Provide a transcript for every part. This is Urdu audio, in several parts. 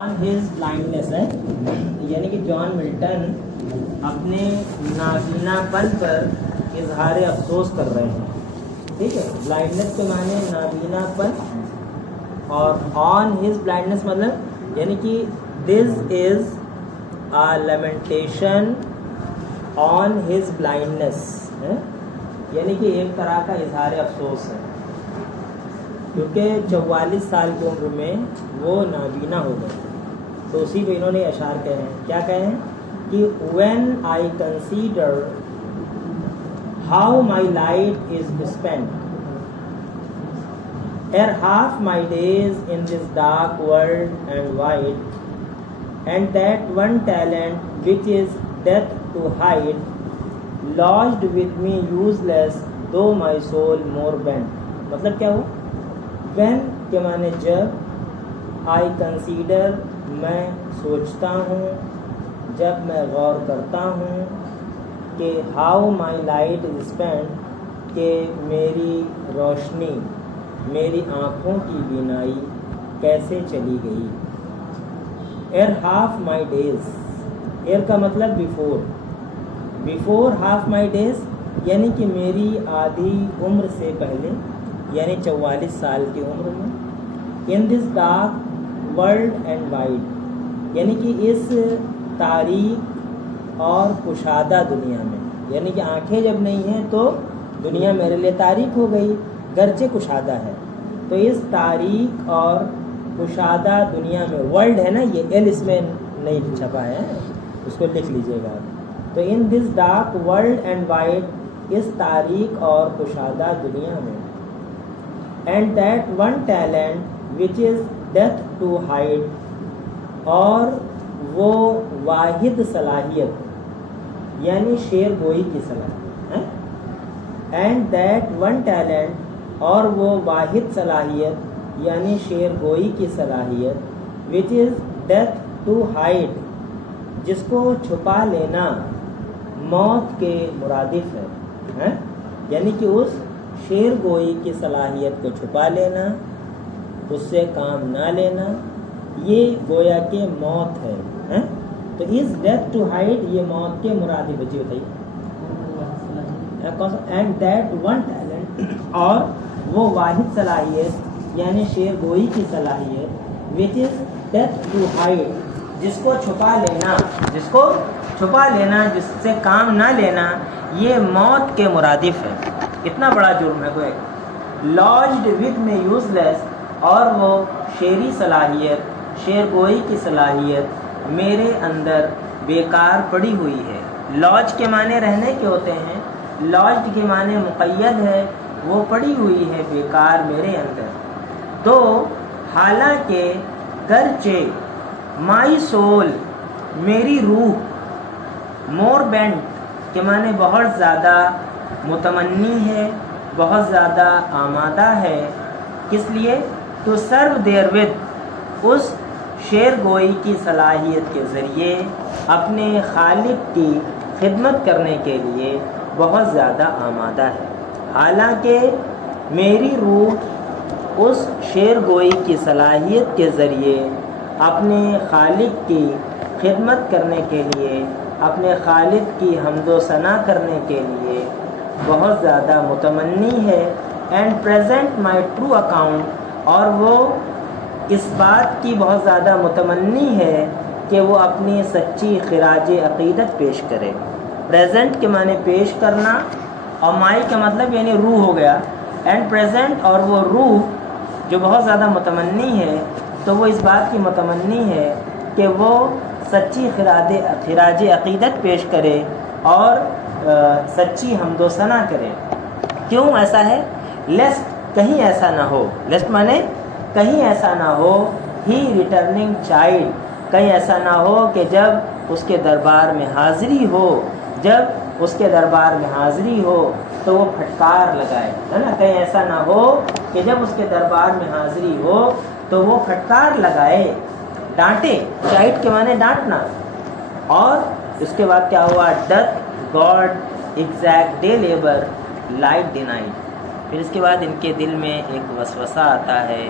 his blindness ہے یعنی کہ جان ملٹن اپنے نابینا پن پر اظہار افسوس کر رہے ہیں. ٹھیک ہے, بلائنڈنس کے معنی نابینا پن, اور آن ہز بلائنڈنس مطلب یعنی کہ دس از آ لیمنٹیشن آن ہز بلائنڈنس, یعنی کہ ایک طرح کا اظہار افسوس ہے کیونکہ 44 سال کی عمر میں وہ نابینا ہو گئے. تو اسی پہ انہوں نے اشعار کہے ہیں. کیا کہے ہیں کہ when I consider how my life is spent, ere half my days in this dark world and wide, and that one talent which is death to hide, lodged with me useless though my soul more bent. مطلب کیا ہو؟ when کے معنی جب, I consider میں سوچتا ہوں, جب میں غور کرتا ہوں کہ how my light is spend, کہ میری روشنی, میری آنکھوں کی بینائی کیسے چلی گئی. ایر ہاف مائی ڈیز, ایر کا مطلب بیفور, بیفور ہاف مائی ڈیز یعنی کہ میری آدھی عمر سے پہلے, یعنی 44 سال کی عمر میں. ان this dark world and wide یعنی کہ اس تاریک اور کشادہ دنیا میں, یعنی کہ آنکھیں جب نہیں ہیں تو دنیا میرے لیے تاریک ہو گئی گرچہ کشادہ ہے. تو اس تاریک اور کشادہ دنیا میں, ورلڈ ہے نا یہ ایل اس میں نہیں چھپا ہے, اس کو لکھ لیجئے گا. تو in this dark world and wide, اس تاریک اور کشادہ دنیا میں. And that one talent which is death to hide, اور وہ واحد صلاحیت یعنی شعر گوئی کی صلاحیت. اینڈ دیٹ ون ٹیلنٹ, اور وہ واحد صلاحیت یعنی شعر گوئی کی صلاحیت, وچ از ڈیتھ ٹو ہائڈ, جس کو چھپا لینا موت کے مرادف ہے. یعنی کہ اس شعر گوئی کی صلاحیت کو چھپا لینا, اس سے کام نہ لینا, یہ گویا کہ موت ہے. تو اس ڈیتھ ٹو ہائڈ یہ موت کے مرادف ہے. جی بتائیے. اینڈ دیٹ ون ٹیلنٹ, اور وہ واحد صلاحیت یعنی شعر گوئی کی صلاحیت, وچ از ڈیتھ ٹو ہائڈ, جس کو چھپا لینا, جس کو چھپا لینا, جس سے کام نہ لینا, یہ موت کے مرادف ہے. اتنا بڑا جرم ہے کوئی. lodged with me useless, اور وہ شعری صلاحیت, شعر گوئی کی صلاحیت میرے اندر بیکار پڑی ہوئی ہے. لاج کے معنی رہنے کے ہوتے ہیں, لاجڈ کے معنی مقید ہے, وہ پڑی ہوئی ہے بیکار میرے اندر. تو حالانکہ گرچہ مائی سول, میری روح, مور بینٹ کے معنی بہت زیادہ متمنی ہے, بہت زیادہ آمادہ ہے. کس لیے؟ تو سرو دیر ود, اس شعر گوئی کی صلاحیت کے ذریعے اپنے خالق کی خدمت کرنے کے لیے بہت زیادہ آمادہ ہے. حالانکہ میری روح اس شعر گوئی کی صلاحیت کے ذریعے اپنے خالق کی خدمت کرنے کے لیے, اپنے خالق کی حمد و ثنا کرنے کے لیے بہت زیادہ متمنی ہے. And present my true account, اور وہ اس بات کی بہت زیادہ متمنی ہے کہ وہ اپنی سچی خراج عقیدت پیش کرے. پریزنٹ کے معنی پیش کرنا, اور مائی کا مطلب یعنی روح ہو گیا. اینڈ پریزنٹ, اور وہ روح جو بہت زیادہ متمنی ہے, تو وہ اس بات کی متمنی ہے کہ وہ سچی خراج عقیدت پیش کرے اور سچی حمد و ثنا کرے. کیوں ایسا ہے؟ لیسٹ, کہیں ایسا نہ ہو, لیسٹ مانے کہیں ایسا نہ ہو, ہی ریٹرننگ چائلڈ, کہیں ایسا نہ ہو کہ جب اس کے دربار میں حاضری ہو, جب اس کے دربار میں حاضری ہو تو وہ پھٹکار لگائے, ہے نا. کہیں ایسا نہ ہو کہ جب اس کے دربار میں حاضری ہو تو وہ پھٹکار لگائے, ڈانٹے. چائلڈ کے معنی ڈانٹنا. اور اس کے بعد کیا ہوا؟ Doth God exact day labour light denied. پھر اس کے بعد ان کے دل میں ایک وسوسہ آتا ہے,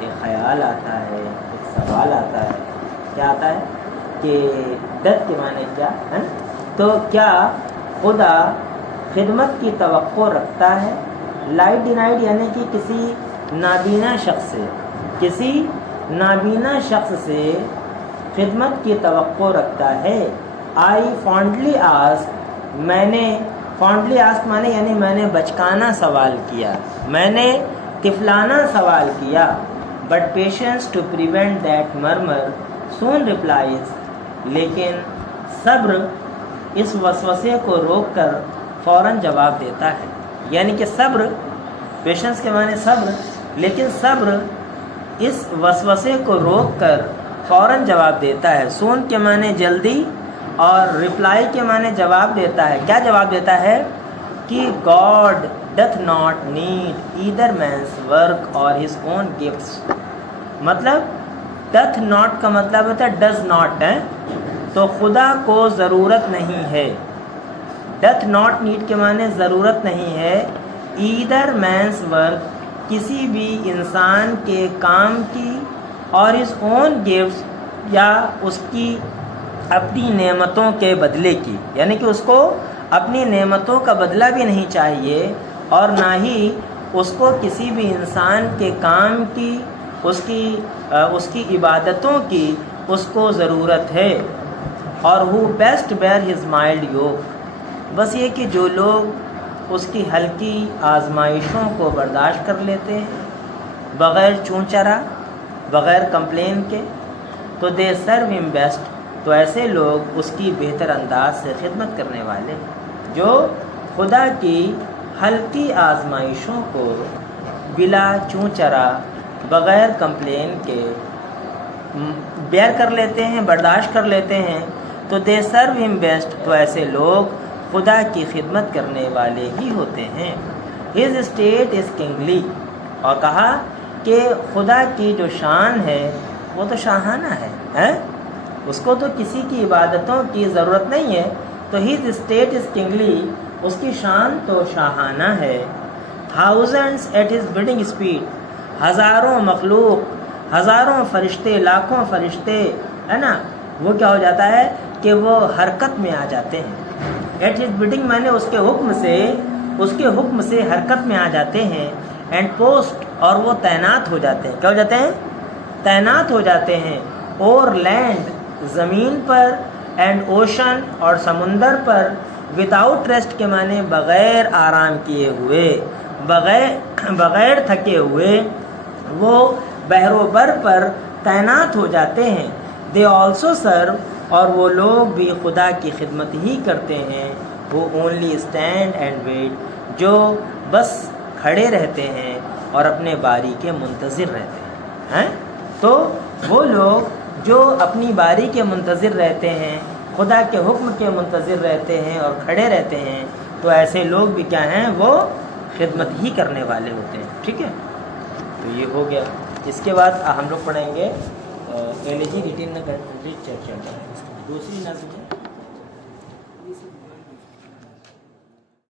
ایک خیال آتا ہے, ایک سوال آتا ہے کیا آتا ہے کہ ڈیتھ کے معنی کیا ہے نا. تو کیا خدا خدمت کی توقع رکھتا ہے؟ لائٹ ڈینائڈ یعنی کہ کسی نابینا شخص سے خدمت کی توقع رکھتا ہے. آئی فونڈلی آسک، میں نے فونڈلی آسک مانے یعنی میں نے بچکانہ سوال کیا، میں نے طفلانہ سوال کیا. But patience to prevent that murmur soon replies, لیکن صبر اس وسوسے کو روک کر فوراً جواب دیتا ہے. یعنی کہ صبر، پیشنس کے معنی صبر، لیکن صبر اس وسوسے کو روک کر فوراً جواب دیتا ہے. سون کے معنی جلدی اور ریپلائی کے معنی جواب دیتا ہے. کیا جواب دیتا ہے کہ God doth not need either man's work or his own gifts. مطلب ڈتھ ناٹ کا مطلب ہوتا ہے ڈز ناٹ ہے، تو خدا کو ضرورت نہیں ہے. ڈتھ ناٹ نیڈ کے معنی ضرورت نہیں ہے. ایدر مینس ورک کسی بھی انسان کے کام کی، اور ہز اون گفٹس یا اس کی اپنی نعمتوں کے بدلے کی. یعنی کہ اس کو اپنی نعمتوں کا بدلہ بھی نہیں چاہیے، اور نہ ہی اس کو کسی بھی انسان کے کام کی، اس کی عبادتوں کی اس کو ضرورت ہے. اور who best bear his mild yoke، بس یہ کہ جو لوگ اس کی ہلکی آزمائشوں کو برداشت کر لیتے ہیں بغیر چون چرا، بغیر کمپلین کے، تو دے سرو ہم بیسٹ، تو ایسے لوگ اس کی بہتر انداز سے خدمت کرنے والے جو خدا کی ہلکی آزمائشوں کو بلا چون چرا، بغیر کمپلین کے بیئر کر لیتے ہیں، برداشت کر لیتے ہیں. تو دے سرو ہم بیسٹ، تو ایسے لوگ خدا کی خدمت کرنے والے ہی ہوتے ہیں. ہز اسٹیٹ از کنگلی، اور کہا کہ خدا کی جو شان ہے وہ تو شاہانہ ہے، اس کو تو کسی کی عبادتوں کی ضرورت نہیں ہے. تو ہز اسٹیٹ از کنگلی، اس کی شان تو شاہانہ ہے. Thousands at his bidding speed, ہزاروں مخلوق، ہزاروں فرشتے، لاکھوں فرشتے ہے نا، وہ کیا ہو جاتا ہے کہ وہ حرکت میں آ جاتے ہیں. ایٹ ہز بڈنگ مانے اس کے حکم سے حرکت میں آ جاتے ہیں. اینڈ پوسٹ، اور وہ تعینات ہو جاتے ہیں. کیا ہو جاتے ہیں؟ تعینات ہو جاتے ہیں. اور لینڈ، زمین پر، اینڈ اوشن، اور سمندر پر. وداؤٹ ریسٹ کے معنی بغیر آرام کیے ہوئے، بغیر تھکے ہوئے وہ بحر و بر پر تعینات ہو جاتے ہیں. دے آلسو سرو، اور وہ لوگ بھی خدا کی خدمت ہی کرتے ہیں. وہ اونلی اسٹینڈ اینڈ ویٹ، جو بس کھڑے رہتے ہیں اور اپنے باری کے منتظر رہتے ہیں. تو وہ لوگ جو اپنی باری کے منتظر رہتے ہیں، خدا کے حکم کے منتظر رہتے ہیں اور کھڑے رہتے ہیں، تو ایسے لوگ بھی کیا ہیں؟ وہ خدمت ہی کرنے والے ہوتے ہیں. ٹھیک ہے، تو یہ ہو گیا. اس کے بعد ہم لوگ پڑھیں گے ایلیجی ریٹن کمپلیٹ چرچا، دوسری نظم